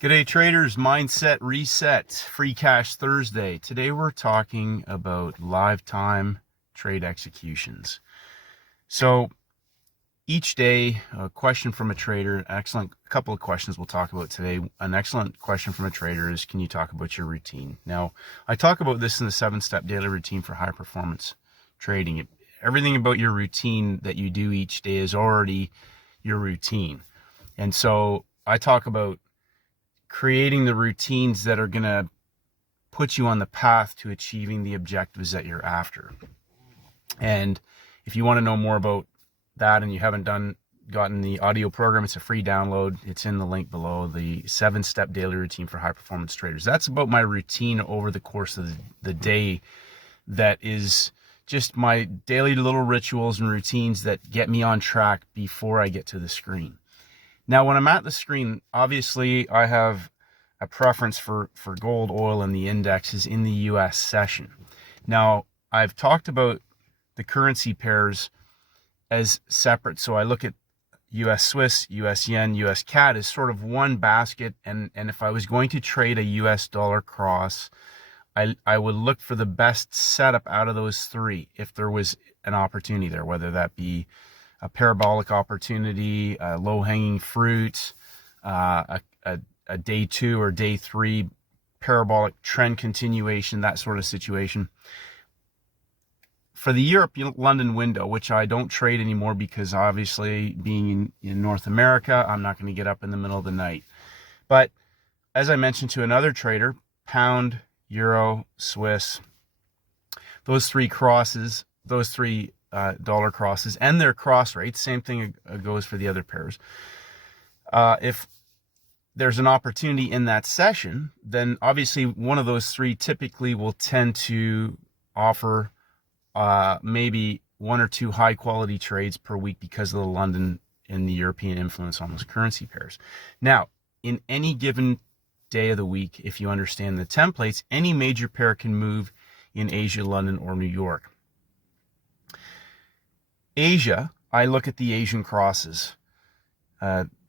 G'day traders, Mindset Reset, Free Cash Thursday. Today we're talking about live time trade executions. So each day, a question from a trader, a couple of questions we'll talk about today. An excellent question from a trader is, can you talk about your routine? Now, I talk about this in the 7-step daily routine for high performance trading. Everything about your routine that you do each day is already your routine. And so I talk about creating the routines that are going to put you on the path to achieving the objectives that you're after. And if you want to know more about that and you haven't gotten the audio program, it's a free download. It's in the link below, the 7-step daily routine for high performance traders. That's about my routine over the course of the day. That is just my daily little rituals and routines that get me on track before I get to the screen. Now, when I'm at the screen, obviously I have a preference for gold, oil, and the indexes in the US session. Now, I've talked about the currency pairs as separate. So I look at US Swiss, US Yen, US CAD as sort of one basket. And if I was going to trade a US dollar cross, I would look for the best setup out of those three if there was an opportunity there, whether that be a parabolic opportunity, a low-hanging fruit, a day 2 or day 3 parabolic trend continuation, that sort of situation. For the Europe-London window, which I don't trade anymore because obviously being in North America, I'm not going to get up in the middle of the night. But as I mentioned to another trader, pound, euro, Swiss, those three crosses, those three dollar crosses and their cross rates, same thing goes for the other pairs. If there's an opportunity in that session, then obviously one of those three typically will tend to offer maybe 1 or 2 high quality trades per week because of the London and the European influence on those currency pairs. Now, in any given day of the week, if you understand the templates, any major pair can move in Asia, London, or New York. Asia, I look at the Asian crosses,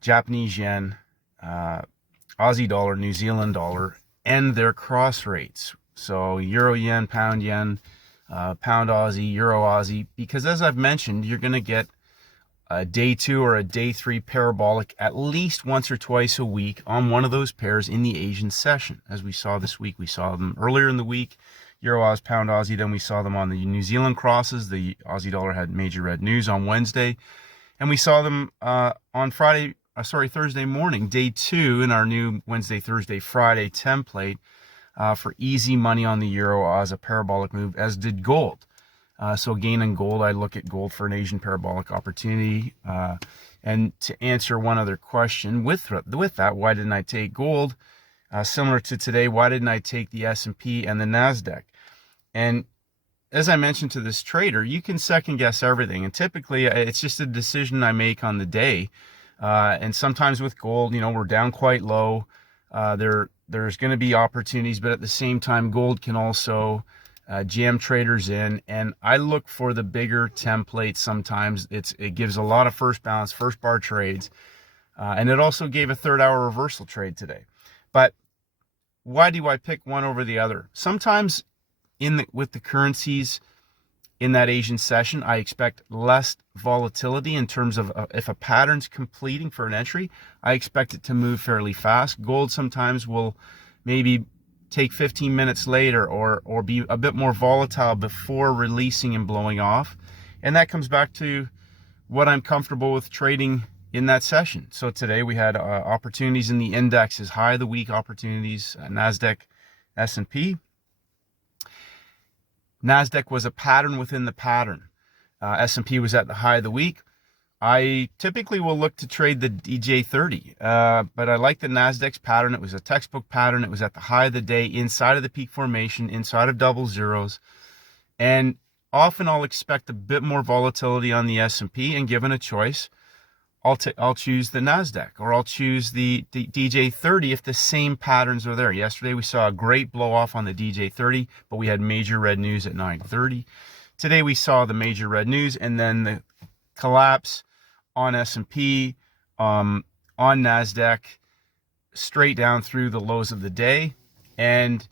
Japanese yen, Aussie dollar, New Zealand dollar, and their cross rates. So euro yen, pound Aussie, euro Aussie, because as I've mentioned, you're going to get a day 2 or a day 3 parabolic at least once or twice a week on one of those pairs in the Asian session. As we saw this week, we saw them earlier in the week, Euro Oz, Pound Aussie. Then we saw them on the New Zealand crosses. The Aussie dollar had major red news on Wednesday. And we saw them on Thursday morning, day 2 in our new Wednesday, Thursday, Friday template for easy money on the Euro Oz, a parabolic move, as did gold. So again, in gold, I look at gold for an Asian parabolic opportunity. And to answer one other question with that, why didn't I take gold? Similar to today, why didn't I take the S&P and the NASDAQ? And as I mentioned to this trader, you can second guess everything. And typically it's just a decision I make on the day. And sometimes with gold, we're down quite low. There's going to be opportunities, but at the same time, gold can also jam traders in. And I look for the bigger templates sometimes. It gives a lot of first balance, first bar trades. And it also gave a 3rd-hour reversal trade today. But why do I pick one over the other? Sometimes with the currencies in that Asian session, I expect less volatility in terms of if a pattern's completing for an entry, I expect it to move fairly fast. Gold sometimes will maybe take 15 minutes later or be a bit more volatile before releasing and blowing off. And that comes back to what I'm comfortable with trading in that session. So today we had opportunities in the indexes, high of the week opportunities, NASDAQ, S&P. NASDAQ was a pattern within the pattern. S&P was at the high of the week. I typically will look to trade the DJ30, but I like the NASDAQ's pattern. It was a textbook pattern. It was at the high of the day, inside of the peak formation, inside of double zeros. And often I'll expect a bit more volatility on the S&P, and given a choice, I'll choose the NASDAQ, or I'll choose the DJ30 if the same patterns are there. Yesterday we saw a great blow off on the DJ30, but we had major red news at 9:30. Today we saw the major red news and then the collapse on S&P, on NASDAQ, straight down through the lows of the day. And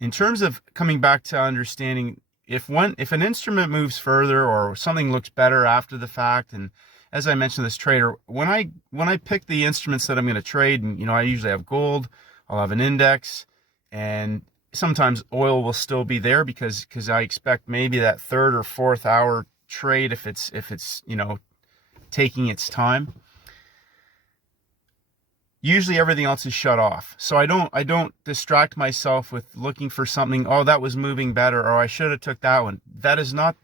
in terms of coming back to understanding if an instrument moves further or something looks better after the fact, and as I mentioned, this trader, when I pick the instruments that I'm going to trade, and I usually have gold, I'll have an index, and sometimes oil will still be there because I expect maybe that third or fourth hour trade if it's taking its time. Usually everything else is shut off. So I don't distract myself with looking for something, oh, that was moving better, or I should have took that one. That is not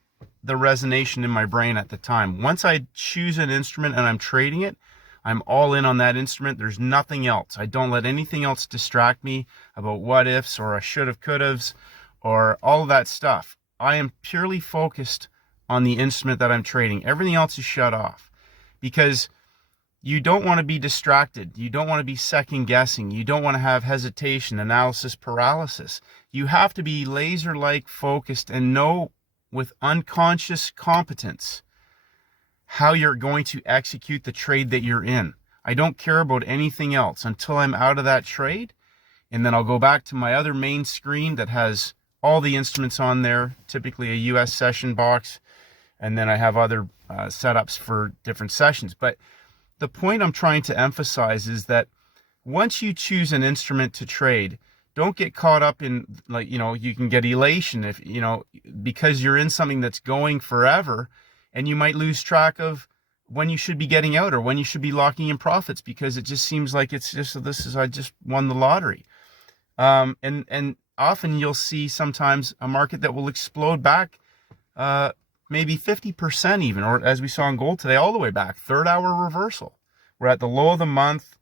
the resonation in my brain at the time. Once I choose an instrument and I'm trading it, I'm all in on that instrument. There's nothing else. I don't let anything else distract me about what ifs or I should have, could have's, or all of that stuff. I am purely focused on the instrument that I'm trading. Everything else is shut off because you don't want to be distracted. You don't want to be second guessing. You don't want to have hesitation, analysis paralysis. You have to be laser-like focused and know with unconscious competence how you're going to execute the trade that you're in. I don't care about anything else until I'm out of that trade. And then I'll go back to my other main screen that has all the instruments on there, typically a US session box. And then I have other setups for different sessions. But the point I'm trying to emphasize is that once you choose an instrument to trade, don't get caught up in, you can get elation if, because you're in something that's going forever, and you might lose track of when you should be getting out or when you should be locking in profits because it just seems like I just won the lottery. And often you'll see sometimes a market that will explode back, maybe 50% even, or as we saw in gold today, all the way back, third hour reversal. We're at the low of the month.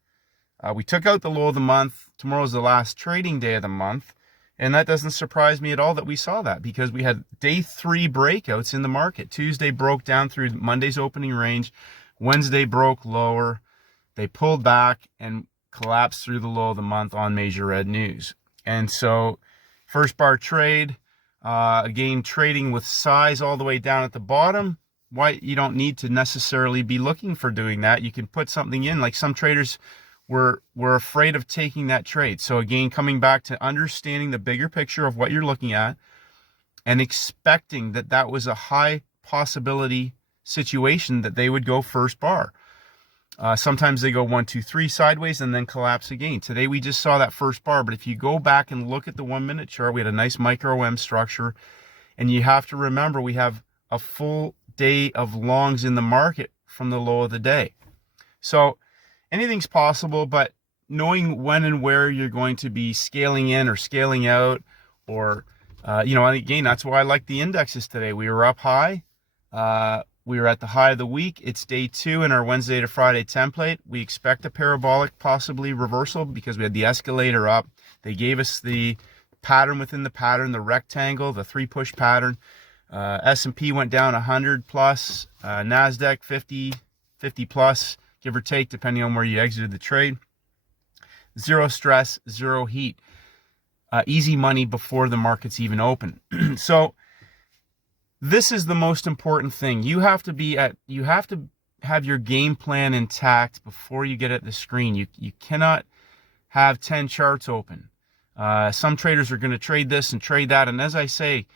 We took out the low of the month. Tomorrow's the last trading day of the month. And that doesn't surprise me at all that we saw that because we had day 3 breakouts in the market. Tuesday broke down through Monday's opening range. Wednesday broke lower. They pulled back and collapsed through the low of the month on major red news. And so first bar trade, again, trading with size all the way down at the bottom. Why you don't need to necessarily be looking for doing that. You can put something in, like some traders were afraid of taking that trade. So again, coming back to understanding the bigger picture of what you're looking at and expecting that was a high possibility situation that they would go first bar. Sometimes they go 1, 2, 3 sideways and then collapse again. Today we just saw that first bar, but if you go back and look at the 1 minute chart, we had a nice micro M structure, and you have to remember we have a full day of longs in the market from the low of the day. So anything's possible, but knowing when and where you're going to be scaling in or scaling out, or, again, that's why I like the indexes today. We were up high. We were at the high of the week. It's day 2 in our Wednesday to Friday template. We expect a parabolic, possibly reversal, because we had the escalator up. They gave us the pattern within the pattern, the rectangle, the 3-push pattern. S&P went down 100 plus, NASDAQ 50 plus, give or take, depending on where you exited the trade. Zero stress, zero heat. Easy money before the markets even open. So this is the most important thing. You have to have your game plan intact before you get at the screen. You cannot have 10 charts open. Some traders are going to trade this and trade that. And as I say,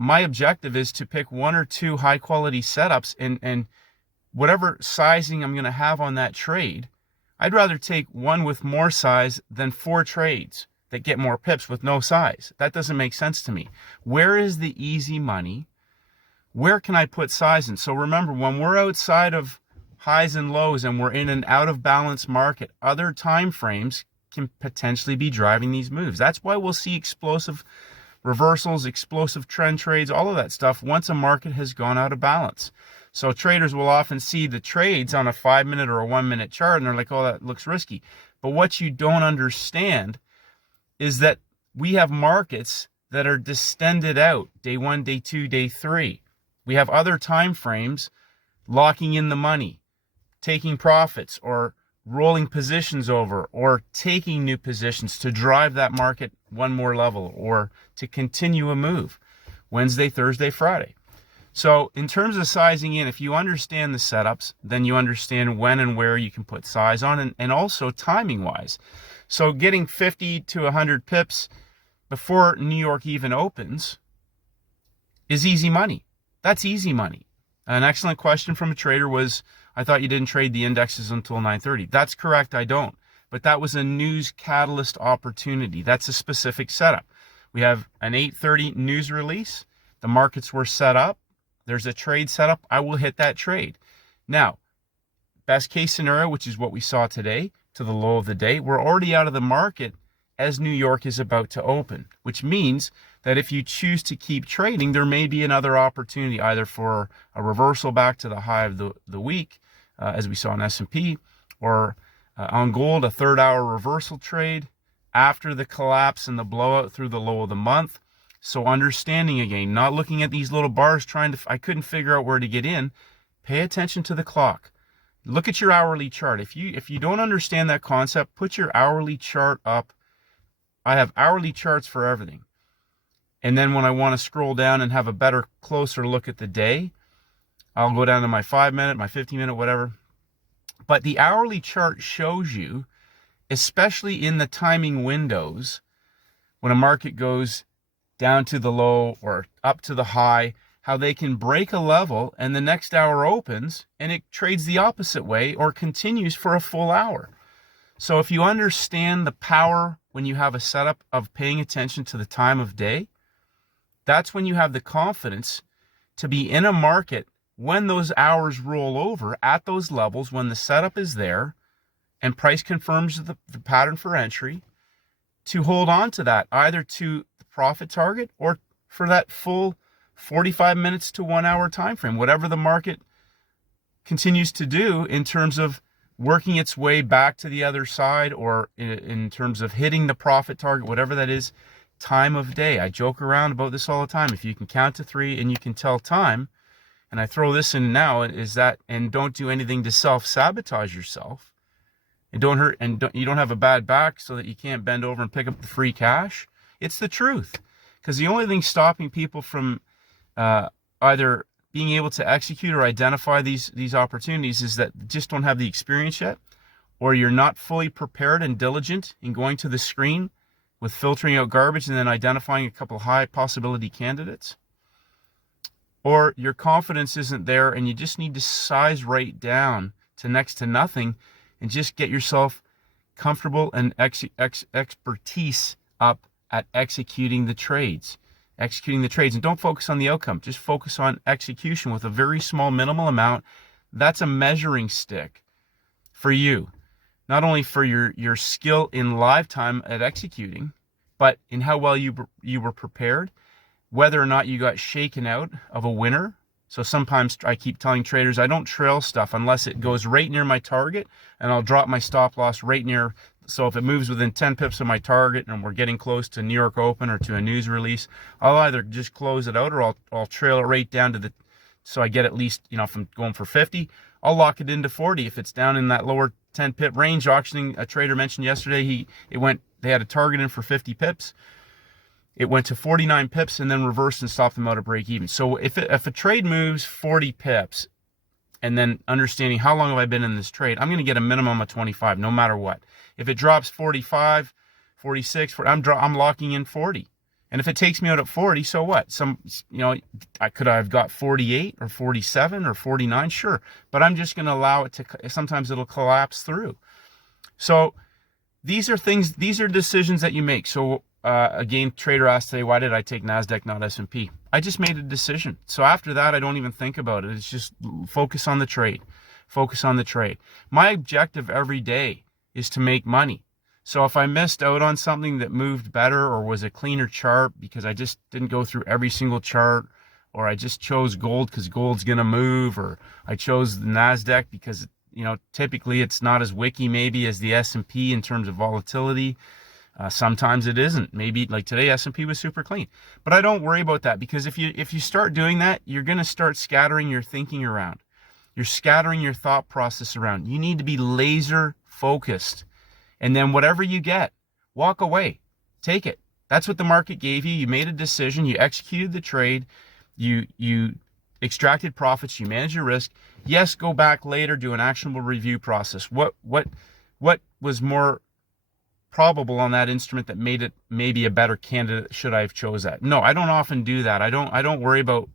my objective is to pick 1 or 2 high quality setups, and whatever sizing I'm going to have on that trade, I'd rather take one with more size than 4 trades that get more pips with no size. That doesn't make sense to me. Where is the easy money? Where can I put size in? So remember, when we're outside of highs and lows and we're in an out of balance market, other time frames can potentially be driving these moves. That's why we'll see explosive reversals, explosive trend trades, all of that stuff once a market has gone out of balance. So traders will often see the trades on a 5-minute or a 1-minute chart and they're like, oh, that looks risky. But what you don't understand is that we have markets that are distended out, day 1, day 2, day 3. We have other time frames locking in the money, taking profits, or rolling positions over, or taking new positions to drive that market one more level, or to continue a move Wednesday, Thursday, Friday. So in terms of sizing in, if you understand the setups, then you understand when and where you can put size on, and also timing wise. So getting 50 to 100 pips before New York even opens is easy money. That's easy money. An excellent question from a trader was, I thought you didn't trade the indexes until 9:30. That's correct, I don't. But that was a news catalyst opportunity. That's a specific setup. We have an 8:30 news release. The markets were set up. There's a trade set up. I will hit that trade. Now, best case scenario, which is what we saw today to the low of the day, we're already out of the market as New York is about to open, which means that if you choose to keep trading, there may be another opportunity either for a reversal back to the high of the week, as we saw in S&P, or on gold, a third-hour reversal trade after the collapse and the blowout through the low of the month. So understanding again, not looking at these little bars I couldn't figure out where to get in. Pay attention to the clock. Look at your hourly chart. If you don't understand that concept, put your hourly chart up. I have hourly charts for everything. And then when I want to scroll down and have a better, closer look at the day, I'll go down to my 5-minute, my 15-minute, whatever. But the hourly chart shows you, especially in the timing windows, when a market goes down to the low or up to the high, how they can break a level and the next hour opens and it trades the opposite way or continues for a full hour. So if you understand the power when you have a setup of paying attention to the time of day, that's when you have the confidence to be in a market when those hours roll over at those levels, when the setup is there and price confirms the pattern for entry, to hold on to that either to the profit target or for that full 45 minutes to 1 hour time frame, whatever the market continues to do in terms of working its way back to the other side, or in terms of hitting the profit target, whatever that is, time of day. I joke around about this all the time. If you can count to 3 and you can tell time, and I throw this in now, is that, and don't do anything to self-sabotage yourself, and don't hurt, and you don't have a bad back so that you can't bend over and pick up the free cash. It's the truth. Because the only thing stopping people from either being able to execute or identify these opportunities is that just don't have the experience yet, or you're not fully prepared and diligent in going to the screen with filtering out garbage and then identifying a couple of high possibility candidates, or your confidence isn't there and you just need to size right down to next to nothing and just get yourself comfortable and expertise up at executing the trades. And don't focus on the outcome. Just focus on execution with a very small minimal amount. That's a measuring stick for you, not only for your skill in live time at executing, but in how well you were prepared, whether or not you got shaken out of a winner. So sometimes I keep telling traders, I don't trail stuff unless it goes right near my target, and I'll drop my stop loss right near. So if it moves within 10 pips of my target and we're getting close to New York Open or to a news release, I'll either just close it out or I'll trail it right down to so I get at least, if I'm going for 50, I'll lock it into 40. If it's down in that lower 10 pip range, auctioning, a trader mentioned yesterday, they had a target in for 50 pips. It went to 49 pips and then reversed and stopped them out at break even. So if a trade moves 40 pips, and then understanding how long have I been in this trade, I'm going to get a minimum of 25 no matter what. If it drops 45, 46, I'm locking in 40. And if it takes me out at 40, so what? I could have got 48 or 47 or 49, sure. But I'm just going to allow it to, sometimes it'll collapse through. So these are decisions that you make. So again, trader asked today, why did I take NASDAQ, not S&P? I just made a decision. So after that, I don't even think about it. It's just focus on the trade. Focus on the trade. My objective every day is to make money. So if I missed out on something that moved better or was a cleaner chart because I just didn't go through every single chart, or I just chose gold because gold's going to move, or I chose the NASDAQ because, typically it's not as wicky maybe as the S&P in terms of volatility. Sometimes it isn't. Maybe like today, S&P was super clean. But I don't worry about that, because if you start doing that, you're going to start scattering your thinking around. You're scattering your thought process around. You need to be laser focused. And then whatever you get, walk away. Take it. That's what the market gave you. You made a decision. You executed the trade. You extracted profits. You managed your risk. Yes, go back later, do an actionable review process. What was more probable on that instrument that made it maybe a better candidate should I have chose that. No, I don't often do that. I don't worry about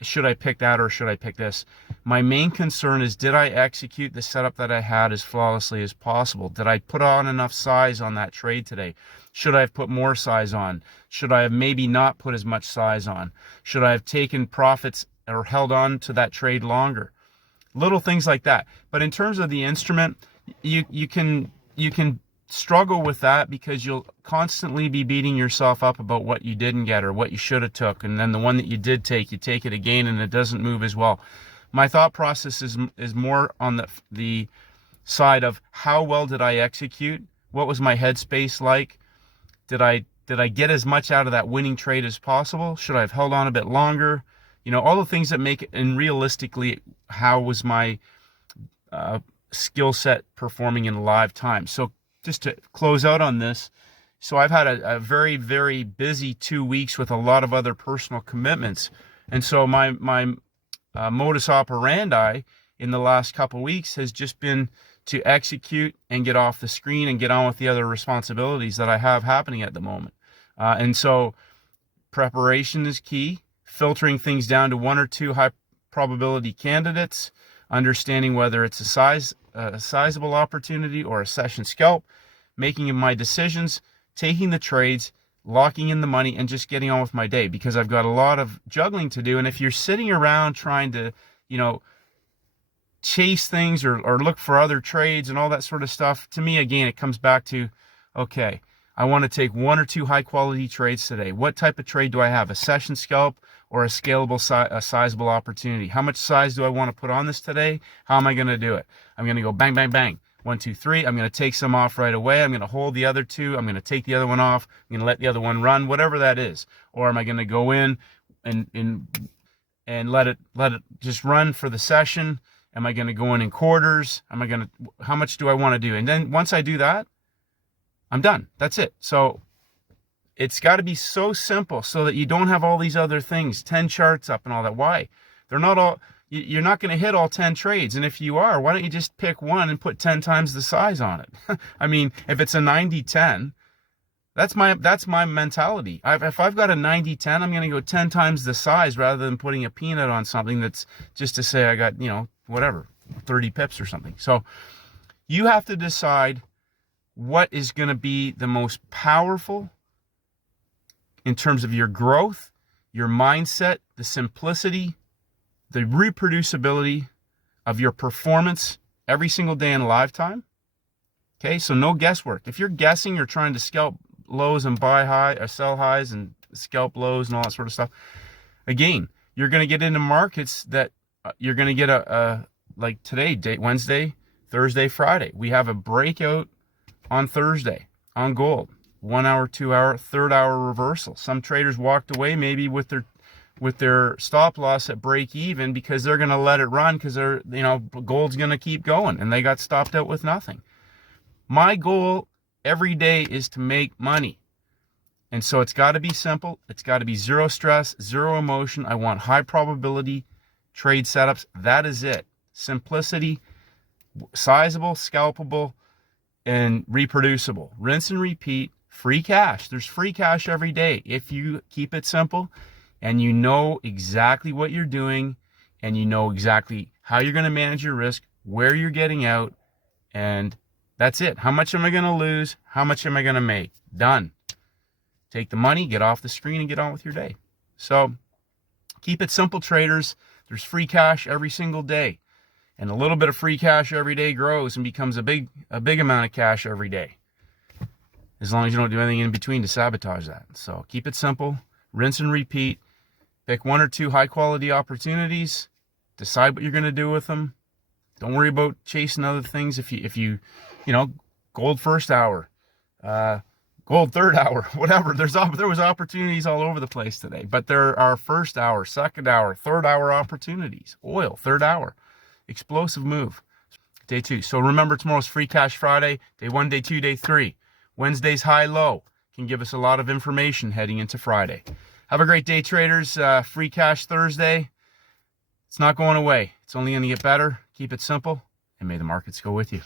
should I pick that or should I pick this. My main concern is, did I execute the setup that I had as flawlessly as possible? Did I put on enough size on that trade today? Should I have put more size on? Should I have maybe not put as much size on? Should I have taken profits or held on to that trade longer? Little things like that. But in terms of the instrument, you can struggle with that because you'll constantly be beating yourself up about what you didn't get or what you should have took, and then the one that you did take, you take it again and it doesn't move as well. My thought process is more on the side of how well did I execute? What was my headspace like? Did I get as much out of that winning trade as possible? Should I have held on a bit longer? All the things that make it, and realistically, how was my skill set performing in live time? So just to close out on this, so I've had a very, very busy 2 weeks with a lot of other personal commitments. And so my modus operandi in the last couple of weeks has just been to execute and get off the screen and get on with the other responsibilities that I have happening at the moment. And so preparation is key, filtering things down to 1 or 2 high probability candidates, understanding whether it's a sizable opportunity or a session scalp, making my decisions, taking the trades, locking in the money, and just getting on with my day, because I've got a lot of juggling to do. And if you're sitting around trying to, chase things or look for other trades and all that sort of stuff, to me, again, it comes back to, okay, I want to take 1 or 2 high quality trades today. What type of trade do I have? A session scalp or a scalable, sizable opportunity? How much size do I want to put on this today? How am I going to do it? I'm going to go bang, bang, bang. 1, 2, 3. I'm going to take some off right away. I'm going to hold the other 2. I'm going to take the other one off. I'm going to let the other one run, whatever that is. Or am I going to go in and let it just run for the session? Am I going to go in quarters? How much do I want to do? And then once I do that, I'm done. That's it. So it's got to be so simple so that you don't have all these other things, 10 charts up and all that. Why? They're not all, you're not going to hit all 10 trades. And if you are, why don't you just pick one and put 10 times the size on it? I mean, if it's a 90-10, that's my mentality. If I've got a 90-10, I'm going to go 10 times the size rather than putting a peanut on something that's just to say I got, whatever, 30 pips or something. So you have to decide what is going to be the most powerful in terms of your growth, your mindset, the simplicity, the reproducibility of your performance every single day in live time. Okay, so no guesswork. If you're guessing, you're trying to scalp lows and buy high or sell highs and scalp lows and all that sort of stuff. Again, you're going to get into markets that you're going to get like today, Wednesday, Thursday, Friday. We have a breakout on Thursday on gold. 1 hour, 2 hour, third hour reversal. Some traders walked away maybe with their stop loss at break even because they're going to let it run because gold's going to keep going, and they got stopped out with nothing. My goal every day is to make money. And so it's got to be simple. It's got to be zero stress, zero emotion. I want high probability trade setups. That is it. Simplicity, sizable, scalpable, and reproducible. Rinse and repeat. Free cash. There's free cash every day if you keep it simple and you know exactly what you're doing and you know exactly how you're going to manage your risk, where you're getting out, and that's it. How much am I going to lose? How much am I going to make? Done. Take the money, get off the screen, and get on with your day. So keep it simple, traders. There's free cash every single day. And a little bit of free cash every day grows and becomes a big amount of cash every day. As long as you don't do anything in between to sabotage that. So keep it simple, rinse and repeat. Pick 1 or 2 high quality opportunities. Decide what you're going to do with them. Don't worry about chasing other things. If you gold first hour, gold third hour, whatever. There was opportunities all over the place today, but there are first hour, second hour, third hour opportunities. Oil, third hour, explosive move. Day 2. So remember, tomorrow's Free Cash Friday. Day 1, day 2, day 3. Wednesday's high low can give us a lot of information heading into Friday. Have a great day, traders. Free Cash Thursday. It's not going away. It's only going to get better. Keep it simple, and may the markets go with you.